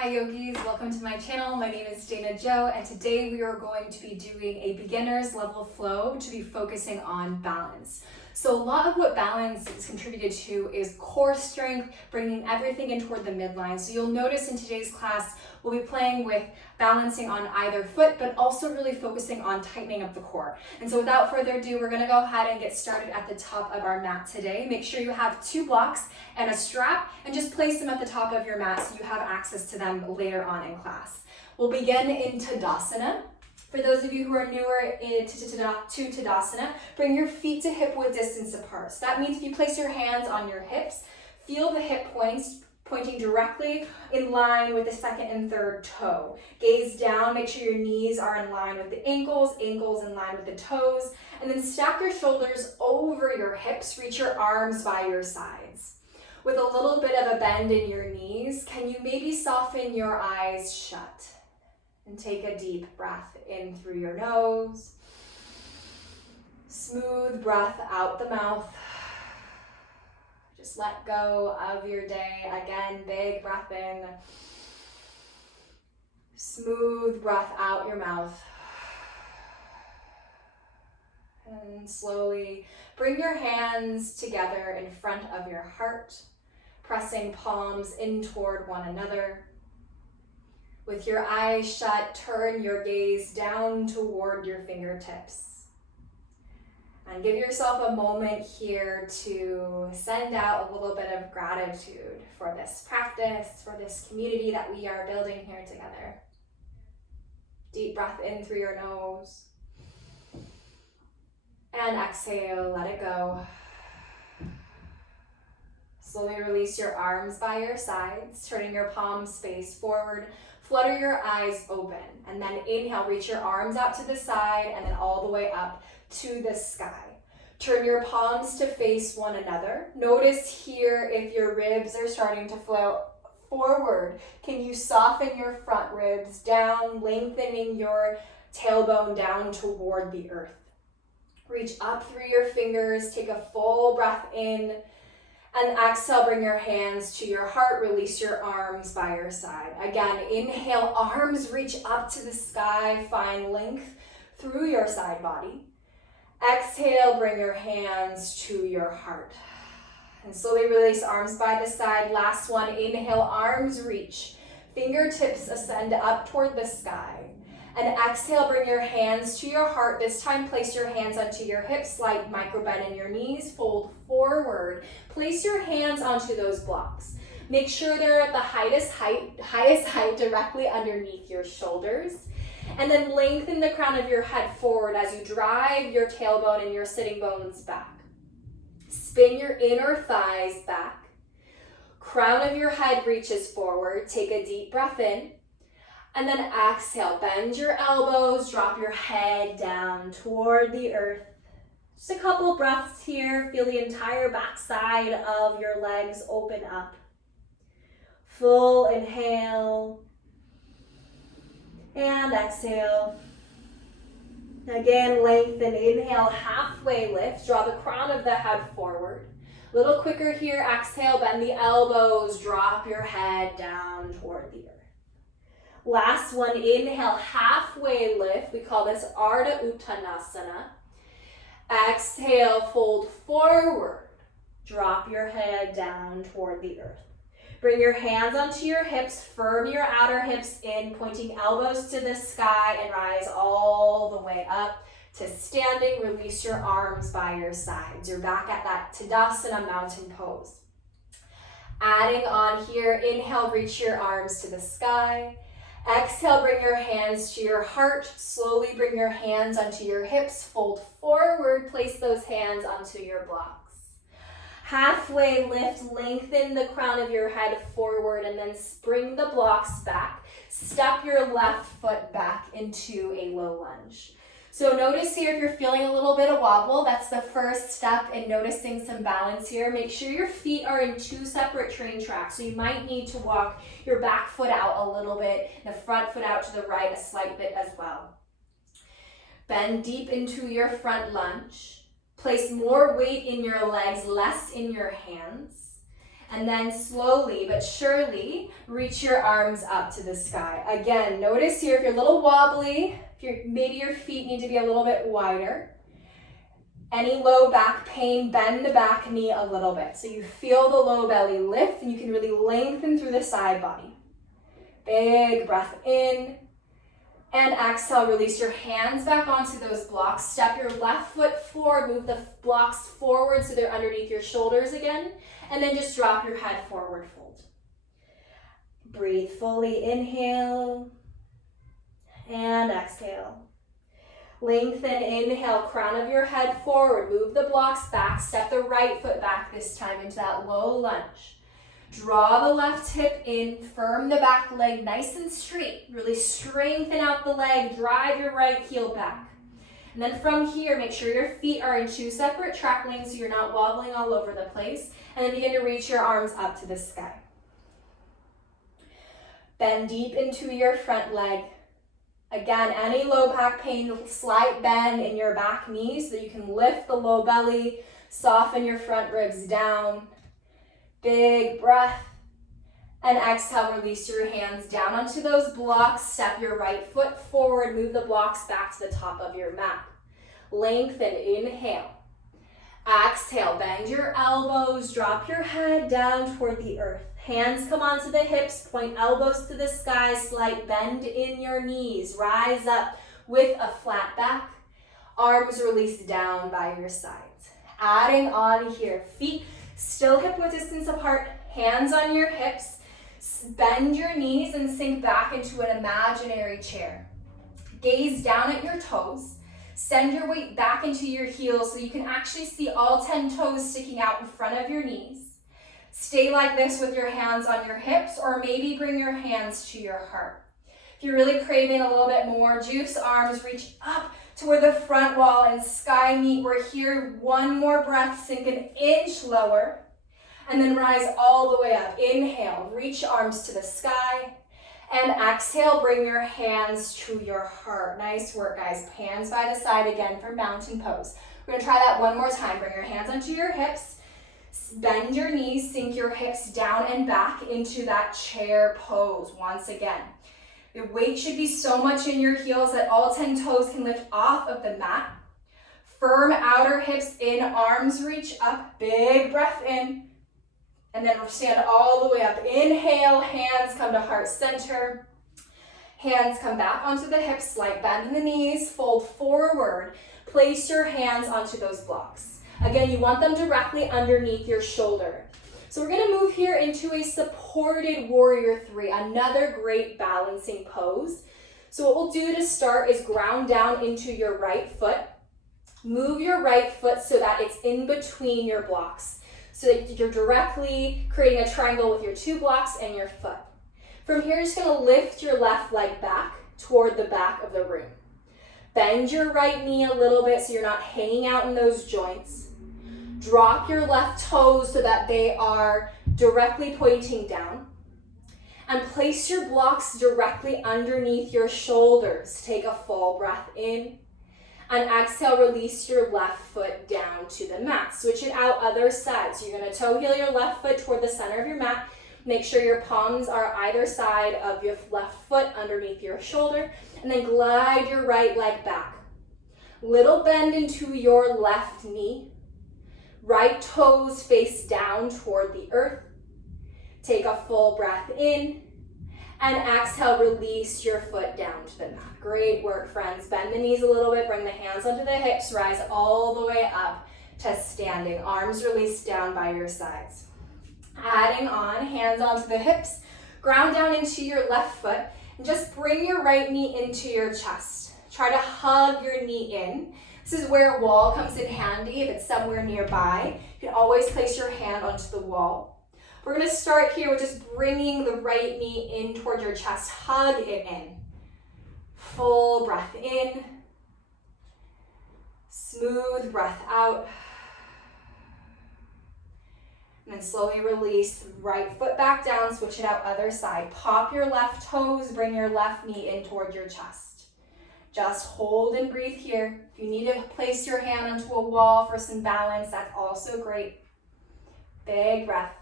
Hi yogis, welcome to my channel. My name is Dana Jo, and today we are going to be doing a beginner's level flow to be focusing on balance. So a lot of what balance is contributed to is core strength, bringing everything in toward the midline. So you'll notice in today's class, we'll be playing with balancing on either foot, but also really focusing on tightening up the core. And so without further ado, we're gonna go ahead and get started at the top of our mat today. Make sure you have 2 blocks and a strap, and just place them at the top of your mat so you have access to them later on in class. We'll begin in Tadasana. For those of you who are newer to Tadasana, bring your feet to hip width distance apart. So that means if you place your hands on your hips, feel the hip points pointing directly in line with the second and third toe. Gaze down, make sure your knees are in line with the ankles, ankles in line with the toes, and then stack your shoulders over your hips, reach your arms by your sides. With a little bit of a bend in your knees, can you maybe soften your eyes shut? And take a deep breath in through your nose. Smooth breath out the mouth. Just let go of your day. Again, big breath in. Smooth breath out your mouth. And slowly bring your hands together in front of your heart, pressing palms in toward one another. With your eyes shut, turn your gaze down toward your fingertips. And give yourself a moment here to send out a little bit of gratitude for this practice, for this community that we are building here together. Deep breath in through your nose. And exhale, let it go. Slowly release your arms by your sides, turning your palms face forward. Flutter your eyes open, and then inhale, reach your arms out to the side and then all the way up to the sky. Turn your palms to face one another. Notice here if your ribs are starting to flow forward. Can you soften your front ribs down, lengthening your tailbone down toward the earth? Reach up through your fingers, take a full breath in, and exhale, bring your hands to your heart, release your arms by your side. Again, inhale, arms reach up to the sky, find length through your side body. Exhale, bring your hands to your heart. And slowly release arms by the side. Last one, inhale, arms reach. Fingertips ascend up toward the sky. And exhale, bring your hands to your heart. This time, place your hands onto your hips, slight micro bend in your knees, fold forward. Place your hands onto those blocks. Make sure they're at the highest height directly underneath your shoulders. And then lengthen the crown of your head forward as you drive your tailbone and your sitting bones back. Spin your inner thighs back. Crown of your head reaches forward. Take a deep breath in. And then exhale, bend your elbows, drop your head down toward the earth. Just a couple breaths here. Feel the entire backside of your legs open up. Full inhale. And exhale. Again, lengthen. Inhale, halfway lift. Draw the crown of the head forward. A little quicker here. Exhale, bend the elbows, drop your head down toward the earth. Last one, inhale, halfway lift. We call this Ardha Uttanasana. Exhale, fold forward. Drop your head down toward the earth. Bring your hands onto your hips, firm your outer hips in, pointing elbows to the sky, and rise all the way up to standing. Release your arms by your sides. You're back at that Tadasana mountain pose. Adding on here, inhale, reach your arms to the sky. Exhale, bring your hands to your heart. Slowly bring your hands onto your hips. Fold forward. Place those hands onto your blocks. Halfway lift. Lengthen the crown of your head forward and then bring the blocks back. Step your left foot back into a low lunge. So notice here if you're feeling a little bit of wobble, that's the first step in noticing some balance here. Make sure your feet are in 2 separate train tracks. So you might need to walk your back foot out a little bit, the front foot out to the right a slight bit as well. Bend deep into your front lunge. Place more weight in your legs, less in your hands. And then slowly but surely reach your arms up to the sky. Again, notice here if you're a little wobbly, maybe your feet need to be a little bit wider. Any low back pain, bend the back knee a little bit. So you feel the low belly lift and you can really lengthen through the side body. Big breath in. And exhale, release your hands back onto those blocks. Step your left foot forward, move the blocks forward so they're underneath your shoulders again. And then just drop your head forward, fold. Breathe fully, inhale. And exhale. Lengthen, inhale, crown of your head forward. Move the blocks back, step the right foot back this time into that low lunge. Draw the left hip in, firm the back leg nice and straight. Really strengthen out the leg, drive your right heel back. And then from here, make sure your feet are in 2 separate track lanes so you're not wobbling all over the place. And then begin to reach your arms up to the sky. Bend deep into your front leg. Again, any low back pain, slight bend in your back knee so that you can lift the low belly, soften your front ribs down. Big breath. And exhale, release your hands down onto those blocks. Step your right foot forward. Move the blocks back to the top of your mat. Lengthen, inhale. Exhale, bend your elbows. Drop your head down toward the earth. Hands come onto the hips. Point elbows to the sky. Slight bend in your knees. Rise up with a flat back. Arms release down by your sides. Adding on here. Feet still hip width distance apart. Hands on your hips. Bend your knees and sink back into an imaginary chair. Gaze down at your toes. Send your weight back into your heels so you can actually see all 10 toes sticking out in front of your knees. Stay like this with your hands on your hips, or maybe bring your hands to your heart. If you're really craving a little bit more juice, arms reach up toward the front wall and sky meet. We're here, one more breath, sink an inch lower. And then rise all the way up. Inhale, reach arms to the sky. And exhale, bring your hands to your heart. Nice work, guys. Hands by the side again for mountain pose. We're gonna try that one more time. Bring your hands onto your hips. Bend your knees, sink your hips down and back into that chair pose once again. Your weight should be so much in your heels that all 10 toes can lift off of the mat. Firm outer hips in, arms reach up. Big breath in. And then stand all the way up. Inhale, hands come to heart center. Hands come back onto the hips, slight bend in the knees, fold forward. Place your hands onto those blocks. Again, you want them directly underneath your shoulder. So we're gonna move here into a supported warrior 3, another great balancing pose. So what we'll do to start is ground down into your right foot. Move your right foot so that it's in between your blocks, so that you're directly creating a triangle with your 2 blocks and your foot. From here, you're just gonna lift your left leg back toward the back of the room. Bend your right knee a little bit so you're not hanging out in those joints. Drop your left toes so that they are directly pointing down. And place your blocks directly underneath your shoulders. Take a full breath in. And exhale, release your left foot down to the mat. Switch it out other side. So you're gonna toe heel your left foot toward the center of your mat. Make sure your palms are either side of your left foot underneath your shoulder. And then glide your right leg back. Little bend into your left knee. Right toes face down toward the earth. Take a full breath in. And exhale, release your foot down to the mat. Great work, friends. Bend the knees a little bit, bring the hands onto the hips, rise all the way up to standing. Arms released down by your sides. Adding on, hands onto the hips, ground down into your left foot, and just bring your right knee into your chest. Try to hug your knee in. This is where a wall comes in handy. If it's somewhere nearby, you can always place your hand onto the wall. We're gonna start here with just bringing the right knee in toward your chest. Hug it in. Full breath in. Smooth breath out. And then slowly release. Right foot back down, switch it out other side. Pop your left toes, bring your left knee in toward your chest. Just hold and breathe here. If you need to place your hand onto a wall for some balance, that's also great. Big breath.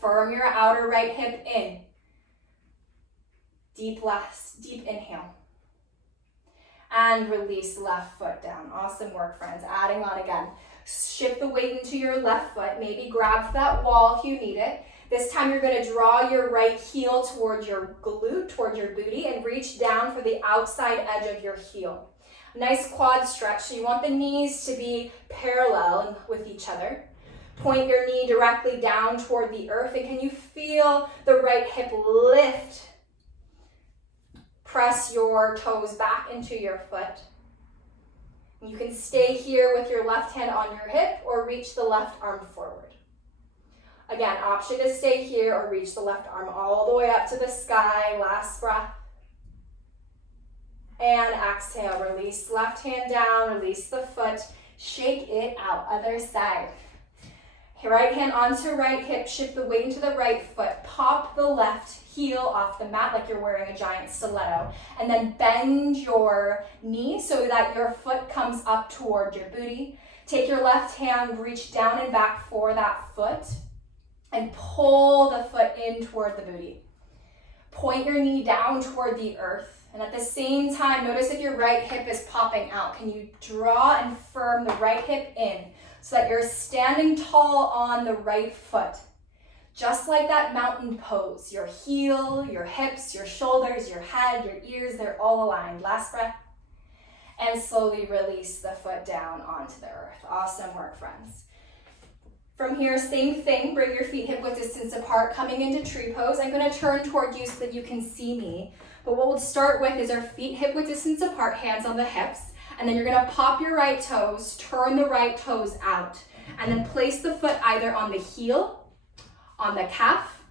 Firm your outer right hip in. Deep inhale. And release left foot down. Awesome work, friends. Adding on again. Shift the weight into your left foot. Maybe grab that wall if you need it. This time you're going to draw your right heel towards your glute, towards your booty, and reach down for the outside edge of your heel. Nice quad stretch. So you want the knees to be parallel with each other. Point your knee directly down toward the earth. And can you feel the right hip lift? Press your toes back into your foot. You can stay here with your left hand on your hip or reach the left arm forward. Again, option to stay here or reach the left arm all the way up to the sky. Last breath. And exhale, release left hand down, release the foot, shake it out, other side. Right hand onto right hip, shift the weight into the right foot, pop the left heel off the mat like you're wearing a giant stiletto, and then bend your knee so that your foot comes up toward your booty. Take your left hand, reach down and back for that foot, and pull the foot in toward the booty. Point your knee down toward the earth, and at the same time, notice if your right hip is popping out. Can you draw and firm the right hip in so that you're standing tall on the right foot? Just like that mountain pose, your heel, your hips, your shoulders, your head, your ears, they're all aligned. Last breath. And slowly release the foot down onto the earth. Awesome work, friends. From here, same thing, bring your feet hip width distance apart, coming into tree pose. I'm gonna turn toward you so that you can see me. But what we'll start with is our feet hip width distance apart, hands on the hips. And then you're gonna pop your right toes, turn the right toes out, and then place the foot either on the heel, on the calf,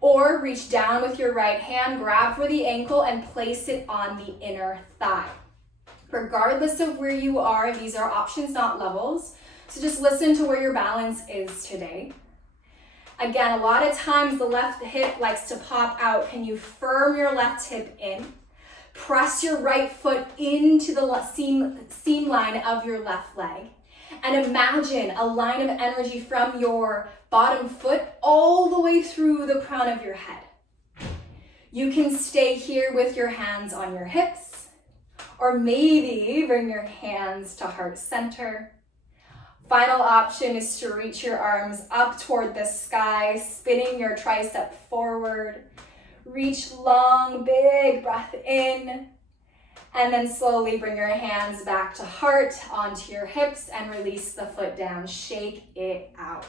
or reach down with your right hand, grab for the ankle, and place it on the inner thigh. Regardless of where you are, these are options, not levels. So just listen to where your balance is today. Again, a lot of times the left hip likes to pop out. Can you firm your left hip in? Press your right foot into the seam line of your left leg. And imagine a line of energy from your bottom foot all the way through the crown of your head. You can stay here with your hands on your hips, or maybe bring your hands to heart center. Final option is to reach your arms up toward the sky, spinning your tricep forward. Reach long, big breath in, and then slowly bring your hands back to heart, onto your hips, and release the foot down. Shake it out.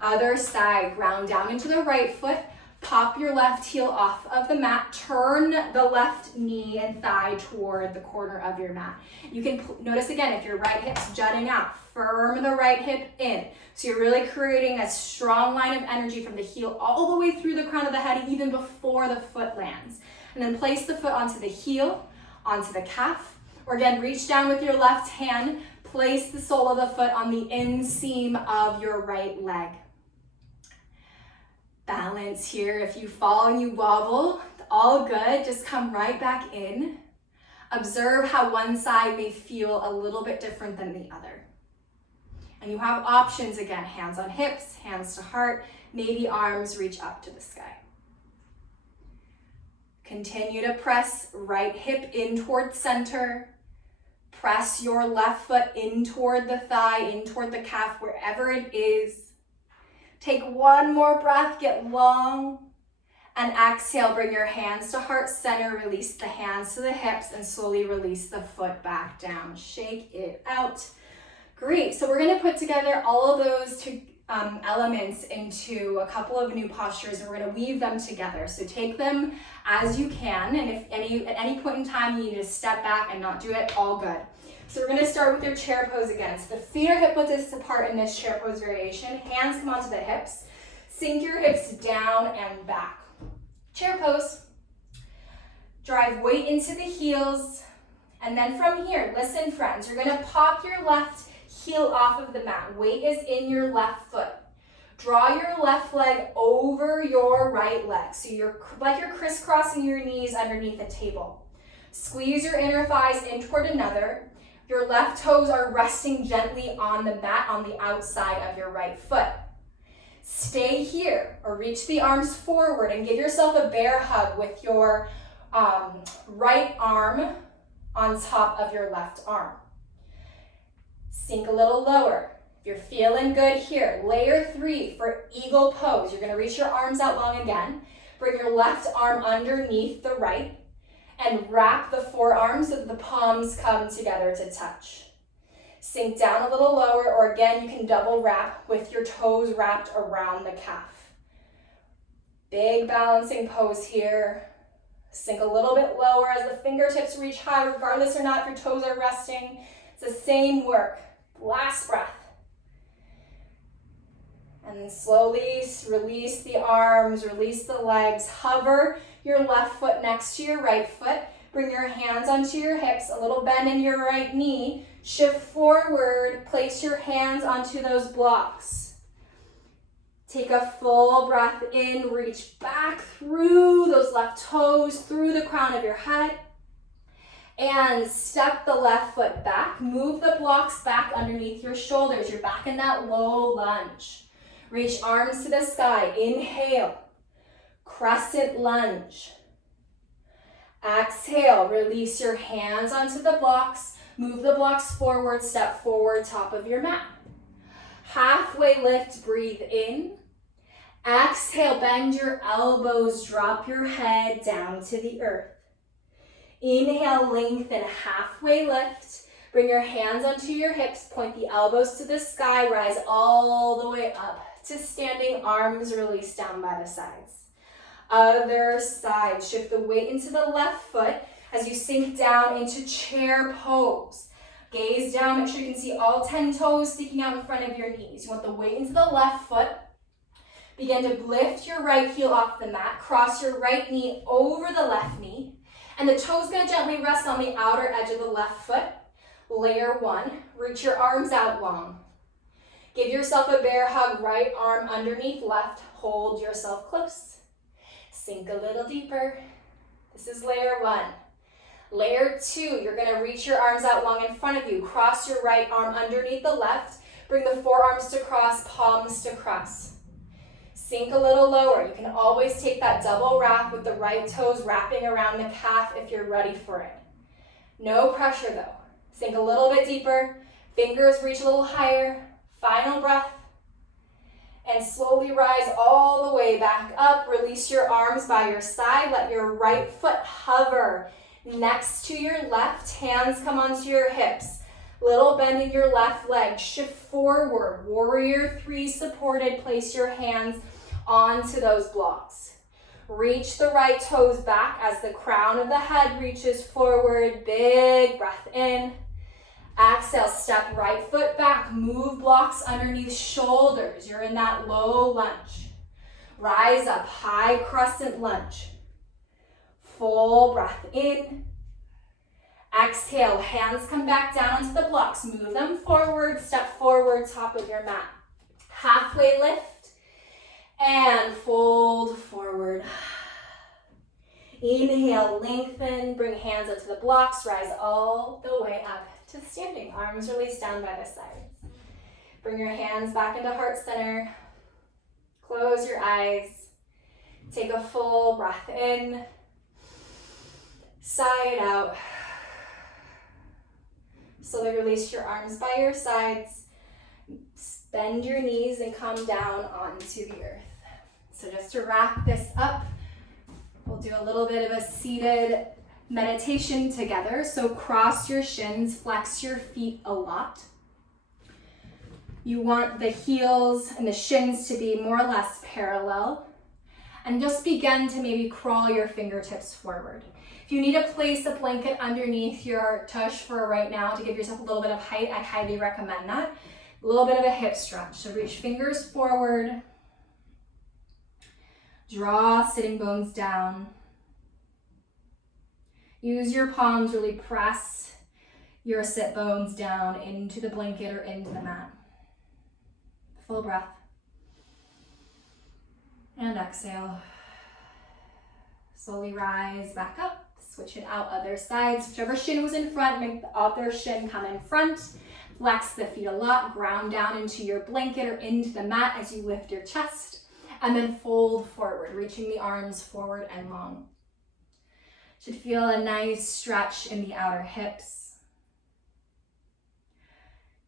Other side, ground down into the right foot, pop your left heel off of the mat, turn the left knee and thigh toward the corner of your mat. You can notice again, if your right hip's jutting out, firm the right hip in. So you're really creating a strong line of energy from the heel all the way through the crown of the head, even before the foot lands. And then place the foot onto the heel, onto the calf, or again, reach down with your left hand, place the sole of the foot on the inseam of your right leg. Balance here. If you fall and you wobble, all good. Just come right back in. Observe how one side may feel a little bit different than the other. And you have options again, hands on hips, hands to heart, maybe arms reach up to the sky. Continue to press right hip in toward center. Press your left foot in toward the thigh, in toward the calf, wherever it is. Take one more breath, get long, and exhale, bring your hands to heart center, release the hands to the hips, and slowly release the foot back down. Shake it out. Great, so we're gonna put together all of those two elements into a couple of new postures, and we're gonna weave them together. So take them as you can, and if at any point in time you need to step back and not do it, all good. So we're gonna start with your chair pose again. So the feet are hip width distance apart in this chair pose variation. Hands come onto the hips. Sink your hips down and back. Chair pose. Drive weight into the heels. And then from here, listen friends, you're gonna pop your left heel off of the mat. Weight is in your left foot. Draw your left leg over your right leg. So you're crisscrossing your knees underneath a table. Squeeze your inner thighs in toward another. Your left toes are resting gently on the mat on the outside of your right foot. Stay here or reach the arms forward and give yourself a bear hug with your right arm on top of your left arm. Sink a little lower. If you're feeling good here, layer 3 for eagle pose. You're gonna reach your arms out long again. Bring your left arm underneath the right and wrap the forearms so that the palms come together to touch. Sink down a little lower, or again, you can double wrap with your toes wrapped around the calf. Big balancing pose here. Sink a little bit lower as the fingertips reach high, regardless or not if your toes are resting. It's the same work. Last breath. And then slowly release the arms, release the legs. Hover your left foot next to your right foot. Bring your hands onto your hips, a little bend in your right knee. Shift forward, place your hands onto those blocks. Take a full breath in, reach back through those left toes, through the crown of your head. And step the left foot back. Move the blocks back underneath your shoulders. You're back in that low lunge. Reach arms to the sky. Inhale. Crescent lunge. Exhale. Release your hands onto the blocks. Move the blocks forward. Step forward, top of your mat. Halfway lift. Breathe in. Exhale. Bend your elbows. Drop your head down to the earth. Inhale, lengthen, halfway lift. Bring your hands onto your hips, point the elbows to the sky, rise all the way up to standing, arms release down by the sides. Other side, shift the weight into the left foot as you sink down into chair pose. Gaze down, make sure you can see all 10 toes sticking out in front of your knees. You want the weight into the left foot. Begin to lift your right heel off the mat, cross your right knee over the left knee. And the toe's gonna gently rest on the outer edge of the left foot. Layer 1, reach your arms out long. Give yourself a bear hug, right arm underneath left, hold yourself close. Sink a little deeper. This is layer 1. Layer 2, you're gonna reach your arms out long in front of you, cross your right arm underneath the left, bring the forearms to cross, palms to cross. Sink a little lower. You can always take that double wrap with the right toes wrapping around the calf if you're ready for it. No pressure though. Sink a little bit deeper. Fingers reach a little higher. Final breath. And slowly rise all the way back up. Release your arms by your side. Let your right foot hover next to your left. Hands come onto your hips. Little bend in your left leg. Shift forward. Warrior 3 supported. Place your hands onto those blocks. Reach the right toes back as the crown of the head reaches forward. Big breath in. Exhale, step right foot back. Move blocks underneath shoulders. You're in that low lunge. Rise up, high crescent lunge. Full breath in. Exhale, hands come back down onto the blocks. Move them forward, step forward, top of your mat. Halfway lift. And fold forward. Inhale, lengthen, bring hands up to the blocks, rise all the way up to standing. Arms release down by the sides. Bring your hands back into heart center. Close your eyes. Take a full breath in. Sigh it out. Slowly release your arms by your sides. Bend your knees and come down onto the earth. So just to wrap this up, we'll do a little bit of a seated meditation together. So cross your shins, flex your feet a lot. You want the heels and the shins to be more or less parallel. And just begin to maybe crawl your fingertips forward. If you need to place a blanket underneath your tush for right now to give yourself a little bit of height, I highly recommend that. A little bit of a hip stretch. So reach fingers forward. Draw sitting bones down. Use your palms, really press your sit bones down into the blanket or into the mat. Full breath. And exhale. Slowly rise back up. Switch it out other sides. Whichever shin was in front, make the other shin come in front. Flex the feet a lot, ground down into your blanket or into the mat as you lift your chest, and then fold forward, reaching the arms forward and long. Should feel a nice stretch in the outer hips.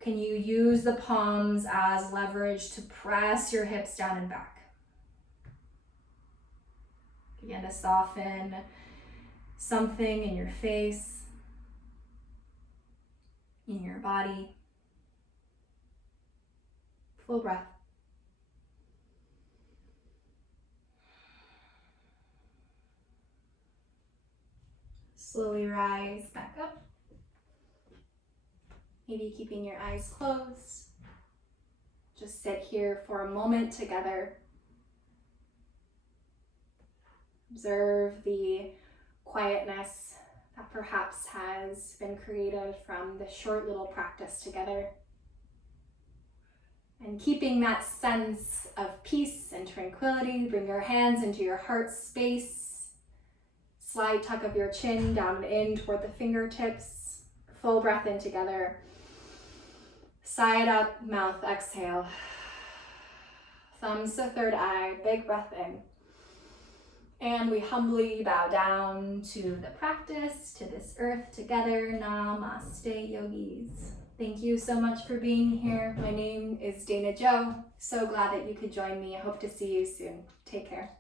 Can you use the palms as leverage to press your hips down and back? Begin to soften something in your face, in your body. Full breath. Slowly rise back up. Maybe keeping your eyes closed. Just sit here for a moment together. Observe the quietness that perhaps has been created from this short little practice together. And keeping that sense of peace and tranquility, bring your hands into your heart space. Slight tuck of your chin down and in toward the fingertips. Full breath in together. Sigh it out, mouth, exhale. Thumbs to third eye, big breath in. And we humbly bow down to the practice, to this earth together. Namaste, yogis. Thank you so much for being here. My name is Dana Jo. So glad that you could join me. I hope to see you soon. Take care.